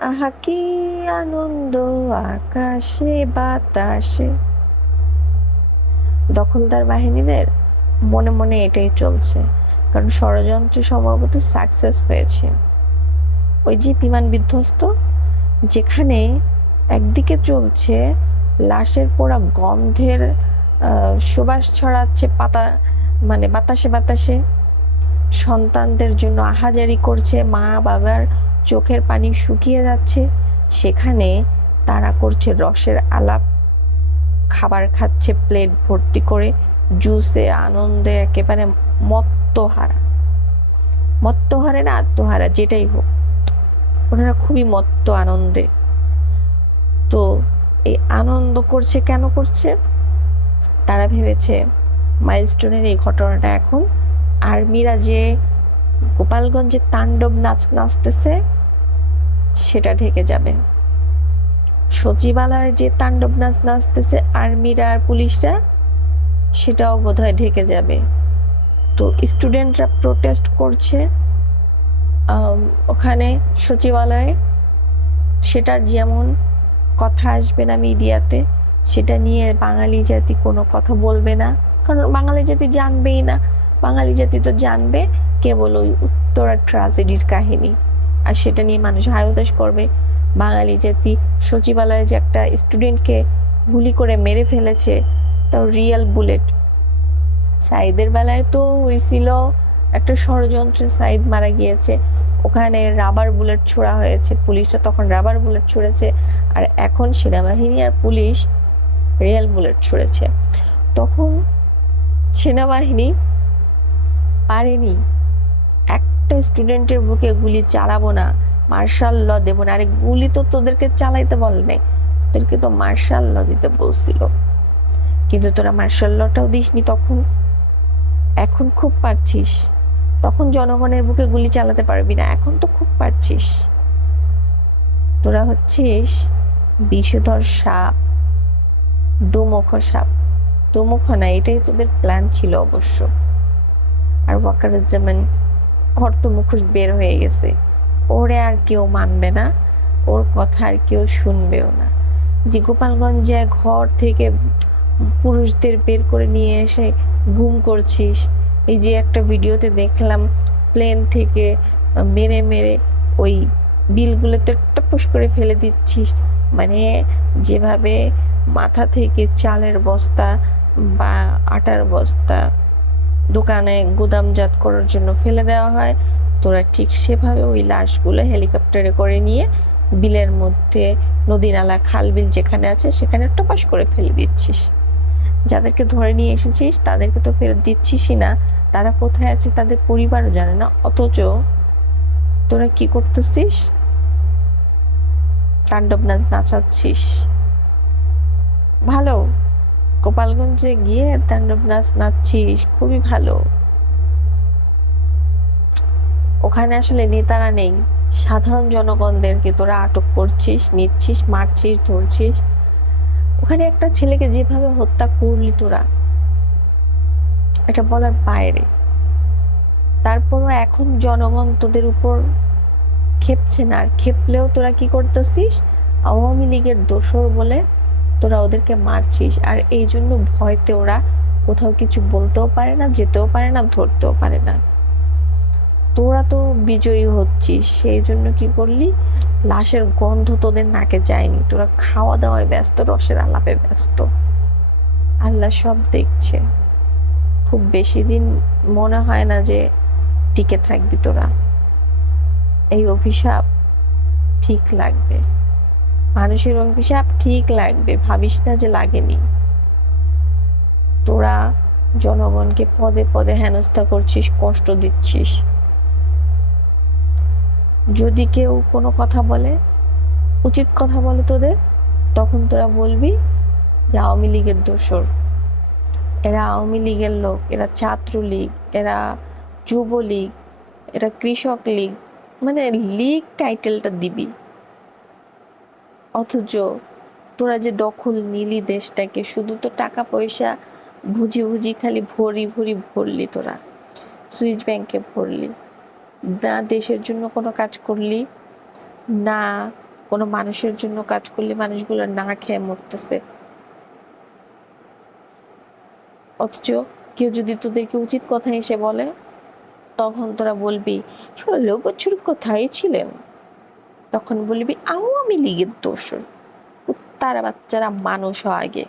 আহা কি আনন্দ, আকাশে বাতাসে। দখলদার বাহিনীদের মনে মনে এটাই চলছে, কারণ ষড়যন্ত্র সম্ভবত সাকসেস হয়েছে। ওই যে বিমান বিধ্বস্ত, যেখানে একদিকে চলছে লাশের পোড়া গন্ধের সুবাস ছড়াচ্ছে পাতা মানে বাতাসে বাতাসে। সন্তানদের জন্য আহাজারি করছে মা বাবার চোখের পানি শুকিয়ে যাচ্ছে। সেখানে তারা করছে রসের আলাপ। খাবার খাচ্ছে প্লেট ভর্তি করে। জুসে আনন্দে একেবারে মত্তহারা। মত্তহারে না আত্মহারা, যেটাই হোক। ওনারা খুবই মত্ত আনন্দে। তো এই আনন্দ করছে, কেন করছে? তারা ভেবেছে মাইলস্টোনের এই ঘটনাটা এখন। আর্মিরা যে গোপালগঞ্জে তাণ্ডব নাচ নাচতেছে সেটা ঢেকে যাবে। সচিবালয়ে যে তাণ্ডব নাচ নাচতেছে আর্মিরা আর পুলিশরা, সেটাও বোধহয় ঢেকে যাবে। তো স্টুডেন্টরা প্রোটেস্ট করছে ওখানে সচিবালয়ে। সেটার যেমন কথা আসবে না মিডিয়াতে, সেটা নিয়ে বাঙালি জাতি কোনো কথা বলবে না। কারণ বাঙালি জাতি জানবেই না। বাঙালি জাতি তো জানবে কেবল ওই উত্তরা ট্রাজেডির কাহিনী। আর সেটা নিয়ে মানুষ হায়দাস করবে। বাঙালি জাতি সচিবালয়ে যে একটা স্টুডেন্টকে গুলি করে মেরে ফেলেছে, তাও রিয়েল বুলেট সাইদের বেলায় তো হয়েছিল একটা ষড়যন্ত্রে সাইদ মারা গিয়েছে। ওখানে রাবার বুলেট ছোড়া হয়েছে। পুলিশটা তখন রাবার বুলেট ছুঁড়েছে আর এখন সেনাবাহিনী আর পুলিশ রিয়েল বুলেট ছুঁড়েছে। তখন সেনাবাহিনী পারেনি। একটা স্টুডেন্টের বুকে গুলি চালাবো না। মার্শাল ল দেবো না। আরে গুলি তো তোদেরকে চালাইতে বলে নাই। তোদেরকে তো মার্শাল ল দিতে বলছিল। কিন্তু তোরা মার্শাল লটাও দিসনি তখন। এখন খুব পারছিস। তখন জনগণের বুকে গুলি চালাতে পারবি না। এখন তো খুব পারছিস। তোরা হচ্ছিস বিষধর সাপ। দুমুখ সাপ। দুমুখ না, এটাই তোদের প্ল্যান ছিল অবশ্য। আর ওয়াকারুজ্জামান ওর তো মুখোশ বের হয়ে গেছে। ওরে আর কেউ মানবে না, ওর কথা আর কেউ শুনবেও না। যে গোপালগঞ্জে ঘর থেকে পুরুষদের বের করে নিয়ে এসে ঘুম করছিস। এই যে একটা ভিডিওতে দেখলাম, প্লেন থেকে মেরে মেরে ওই বিলগুলোতে টপস করে ফেলে দিচ্ছিস। মানে যেভাবে মাথা থেকে চালের বস্তা বা আটার বস্তা দোকানে গুদামজাত করার জন্য ফেলে দেওয়া হয়। তোরা ঠিক সেভাবে ওই লাশগুলো হেলিকপ্টারে করে নিয়ে বিলের মধ্যে নদী নালা খাল বিল যেখানে আছে সেখানে টপাস করে ফেলে দিচ্ছিস। যাদেরকে ধরে নিয়ে এসেছিস তাদেরকে তো ফেরত দিচ্ছিসই না। তারা কোথায় আছে তাদের পরিবারও জানে না। অথচ তোরা কি করতেছিস? তাণ্ডব নাচ নাচাচ্ছিস। ভালো। গোপালগঞ্জে গিয়ে তাণ্ডব নাচ নাচছিস, খুবই ভালো। ওখানে আসলে নেতারা নেই, সাধারণ জনগণদেরকে তোরা আটক করছিস, নিচ্ছিস, মারছিস, ধরছিস। ওখানে একটা ছেলেকে যেভাবে হত্যা করলি তোরা, এটা বলার বাইরে। তারপরও এখন জনগণ তোদের উপর খেপছে না, আর খেপলেও তোরা কি করতেছিস? আওয়ামী লীগের দোসর বলে তোরা ওদেরকে মারছিস আর এই জন্য ভয়তে ওরা কোথাও কিছু বলতেও পারে না, যেতেও পারে না, ধরতেও পারে না। তোরা তো বিজয়ী হচ্ছিস, সেই জন্য কি করলি? লাশের গন্ধ তোদের নাকে যায়নি। তোরা খাওয়া দাওয়ায় ব্যস্ত, রসের আলাপে ব্যস্ত। আল্লাহ সব দেখছে। খুব বেশি দিন মনে হয় না যে টিকে থাকবি তোরা। এই অভিশাপ ঠিক লাগবে। মানুষের অভিশাপ ঠিক লাগবে, ভাবিস না যে লাগেনি। তোরা জনগণকে পদে পদে হেনস্থা করছিস, কষ্ট দিচ্ছিস। যদি কেউ কোনো কথা বলে, উচিত কথা বলে তোদের, তখন তোরা বলবি যে আওয়ামী লীগের দোসর এরা আওয়ামী লীগের লোক, এরা ছাত্র লীগ এরা যুবলীগ, এরা কৃষক লীগ মানে লীগ টাইটেলটা দিবি। অথচ তোরা যে দখল নিলি দেশটাকে, শুধু তো টাকা পয়সা ভুজি ভুজি খালি ভরি ভরি ভরলি তোরা সুইচ ব্যাংকে ভরলি। না দেশের জন্য কোনো কাজ করলি, না কোনো মানুষের জন্য কাজ করলে, মানুষগুলো না খেয়ে মরতেছে। অথচ কেউ যদি তোদেরকে উচিত কথা এসে বলে, তখন তোরা বলবি ষোলো বছর কোথায় ছিলেন? তখন বলবি আওয়ামী লীগের দোষ তারা বাচ্চারা মানুষ হয় আগে।